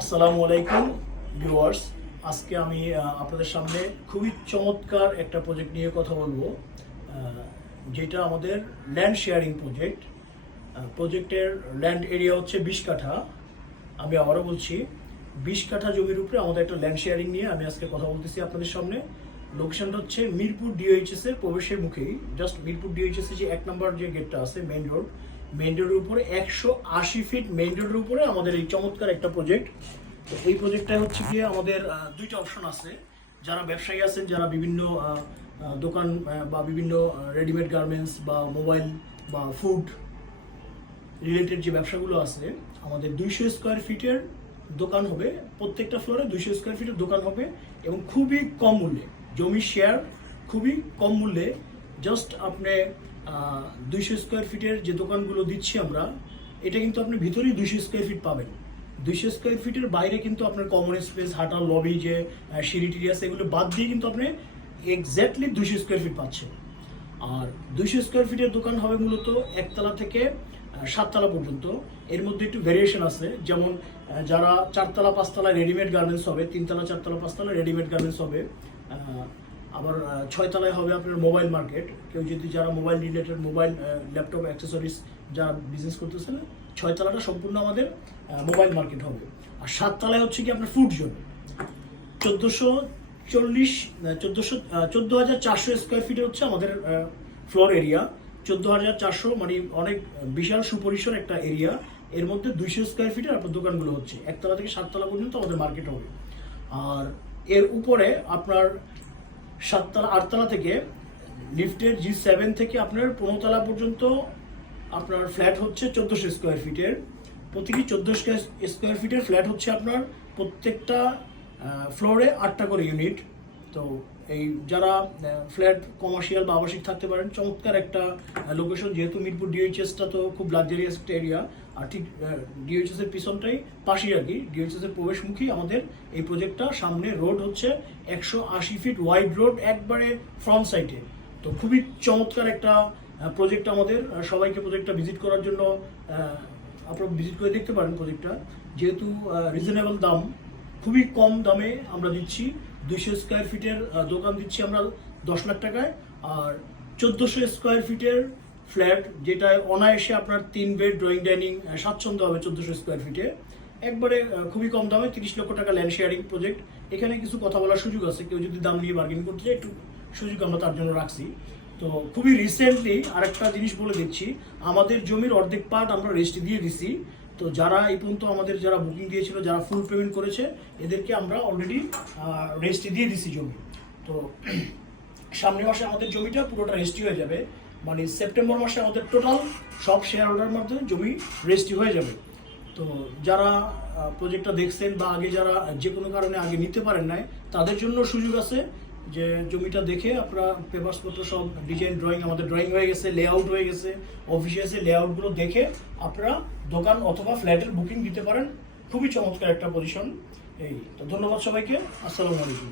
আসসালামু আলাইকুম ভিউয়ার্স। আজকে আমি আপনাদের সামনে খুবই চমৎকার একটা প্রজেক্ট নিয়ে কথা বলবো, যেটা আমাদের ল্যান্ড শেয়ারিং প্রজেক্ট। প্রজেক্টের ল্যান্ড এরিয়া হচ্ছে 20 কাঠা। আমি আবারও বলছি, 20 কাঠা জমির উপরে আমাদের একটা ল্যান্ড শেয়ারিং নিয়ে আমি আজকে কথা বলতেছি আপনাদের সামনে। লোকেশনটা হচ্ছে মিরপুর ডিওএইচএস এর প্রবেশের মুখেই, জাস্ট মিরপুর ডিওএইচএস এর যে 1 নম্বর যে গেটটা আছে মেইন রোডের উপরে 180 ফিট মেইন রোডের উপরে আমাদের এই চমৎকার একটা প্রজেক্ট। তো এই প্রজেক্টটা হচ্ছে গিয়ে আমাদের দুইটা অপশন আছে। যারা ব্যবসায়ী আছেন, যারা বিভিন্ন দোকান বা বিভিন্ন রেডিমেড গার্মেন্টস বা মোবাইল বা ফুড রিলেটেড যে ব্যবসাগুলো আছে, আমাদের 200 স্কোয়ার ফিটের দোকান হবে। প্রত্যেকটা ফ্লোরে 200 স্কোয়ার ফিটের দোকান হবে এবং খুবই কম মূল্যে জমি শেয়ার, খুবই কম মূল্যে। জাস্ট আপনি 200 স্কোয়ার ফিটের যে দোকানগুলো দিচ্ছি আমরা, এটা কিন্তু আপনি ভিতরেই 200 স্কোয়ার ফিট পাবেন। 200 স্কোয়ার ফিটের বাইরে কিন্তু আপনার কমন স্পেস, হাঁটার লবি, যে সিঁড়ি টিড়ি আছে, এগুলো বাদ দিয়ে কিন্তু আপনি এক্স্যাক্টলি 200 স্কোয়ার ফিট পাচ্ছেন। আর 200 স্কোয়ার ফিটের দোকান হবে মূলত 1 তলা থেকে 7 তলা পর্যন্ত। এর মধ্যে একটু ভেরিয়েশন আছে, যেমন যারা 4 তলা 5 তলা রেডিমেড গার্মেন্টস হবে, 3 তলা 4 তলা 5 তলা রেডিমেড গার্মেন্টস হবে। আবার 6 তলায় হবে আপনার মোবাইল মার্কেট। কেউ যদি যারা mobile related, mobile laptop accessories যারা বিজনেস করতেছেন, 6 তলাটা সম্পূর্ণ আমাদের মোবাইল মার্কেট হবে। আর 7 তলায় হচ্ছে কি আপনার ফুড জোন। 14,400 স্কোয়ার ফিটে হচ্ছে আমাদের ফ্লোর এরিয়া। 14,400 মানে অনেক বিশাল সুপরিসর একটা এরিয়া। এর মধ্যে 200 স্কোয়ার ফিটের আপনার দোকানগুলো হচ্ছে 1 তলা থেকে 7 তলা পর্যন্ত আমাদের মার্কেট হবে। আর এর উপরে আপনার 7 তলা 8 তলা থেকে লিফটের G7 থেকে আপনার 15 তলা পর্যন্ত আপনার ফ্ল্যাট হচ্ছে 1400 স্কোয়ার ফিটের। প্রতিটি 1400 স্কোয়ার ফিটের ফ্ল্যাট হচ্ছে আপনার প্রত্যেকটা ফ্লোরে 8টা করে ইউনিট। তো এই যারা ফ্ল্যাট কমার্শিয়াল বা আবাসিক থাকতে পারেন, চমৎকার একটা লোকেশন। যেহেতু মিরপুর ডিওএইচএসটা তো খুব লাক্সারিয়াস একটা এরিয়া, আর ঠিক ডিওএইচএস এর পিছনটাই পাশেই আর কি, ডিওএইচএস এর প্রবেশমুখী আমাদের এই প্রজেক্টটা। সামনে রোড হচ্ছে 180 ফিট ওয়াইড রোড, একবারে ফ্রন্ট সাইডে। তো খুবই চমৎকার একটা প্রজেক্ট আমাদের। সবাইকে প্রজেক্টটা ভিজিট করার জন্য আপনারা ভিজিট করে দেখতে পারেন প্রজেক্টটা। যেহেতু রিজনেবল দাম, খুবই কম দামে আমরা দিচ্ছি। 200 স্কোয়ার ফিটের দোকান দিচ্ছি আমরা 10 লাখ টাকায়। আর 1400 স্কোয়ার ফিটের ফ্ল্যাট, যেটায় অনায়াসে আপনার 3 বেড ড্রয়িং ডাইনিং স্বাচ্ছন্দ্য হবে 1400 স্কোয়ার ফিটে, একবারে খুবই কম দামে। 30 লক্ষ টাকা ল্যান্ড শেয়ারিং প্রজেক্ট। এখানে কিছু কথা বলার সুযোগ আছে, কেউ যদি দাম নিয়ে বার্গেন করতে চায় একটু সুযোগ আমরা তার জন্য রাখছি। তো খুবই রিসেন্টলি আরেকটা জিনিস বলে দিচ্ছি, আমাদের জমির অর্ধেক পার্ট আমরা রেজিস্ট্রি দিয়ে দিছি। তো যারা এই পর্যন্ত আমাদের যারা বুকিং দিয়েছিল, যারা ফুল পেমেন্ট করেছে, এদেরকে আমরা অলরেডি রেজিস্ট্রি দিয়ে দিছি জমি। তো সামনের মাসে আমাদের জমিটা পুরোটা রেজিস্ট্রি হয়ে যাবে, মানে সেপ্টেম্বর মাসে আমাদের টোটাল সব শেয়ার হোল্ডার মধ্যে জমি রেজিস্ট্রি হয়ে যাবে। তো যারা প্রজেক্টটা দেখছেন বা আগে যারা যে কোনো কারণে আগে নিতে পারেন নাই, তাদের জন্য সুযোগ আছে যে জমিটা দেখে আপনারা পেপারসপত্র সব ডিজাইন ড্রয়িং, আমাদের ড্রয়িং হয়ে গেছে, লেআউট হয়ে গেছে, অফিসে এসে লেআউটগুলো দেখে আপনারা দোকান অথবা ফ্ল্যাটের বুকিং দিতে পারেন। খুবই চমৎকার একটা পজিশন। এই তো, ধন্যবাদ সবাইকে। আসসালামু আলাইকুম।